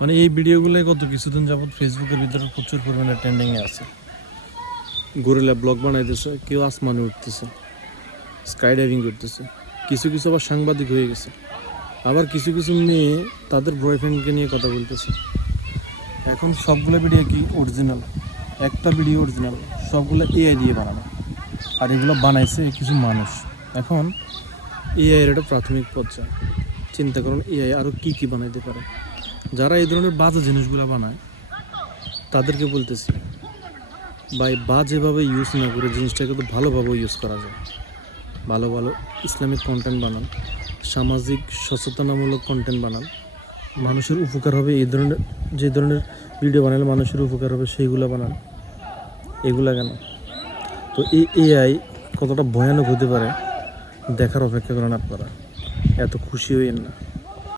মানে এই ভিডিওগুলো গত কিছুদিন যাবত ফেসবুকের ভিতরে প্রচুর পরিমাণে ট্রেন্ডিংয়ে আছে। গরিলা ব্লগ বানাইতেছে, কেউ আসমানে উঠতেছে, স্কাই ডাইভিং করতেছে, কিছু কিছু আবার সাংবাদিক হয়ে গেছে, আবার কিছু কিছু মেয়ে তাদের বয়ফ্রেন্ডকে নিয়ে কথা বলতেছে। এখন সবগুলো ভিডিও কি অরিজিনাল? একটা ভিডিও অরিজিনাল, সবগুলো এআই দিয়ে বানানো। আর এগুলো বানাইছে কিছু মানুষ। এখন এআইয়ের একটা প্রাথমিক পর্যায়ে চিন্তা করুন এআই আরও কী কী বানাইতে পারে। যারা এই ধরনের বাজে জিনিসগুলো বানায় তাদেরকে বলতেছি, ভাই বাজেভাবে ইউজ না করে জিনিসটাকে তো ভালোভাবে ইউজ করা যায়। ভালো ভালো ইসলামিক কন্টেন্ট বানান, সামাজিক সচেতনামূলক কন্টেন্ট বানান, মানুষের উপকার হবে এই ধরনের, যে ধরনের ভিডিও বানালে মানুষের উপকার হবে সেইগুলো বানান। এগুলা কেন? তো এই এআই কতটা ভয়ানক হতে পারে দেখার অপেক্ষা করেন আপনারা। এত খুশি হইয়েন না।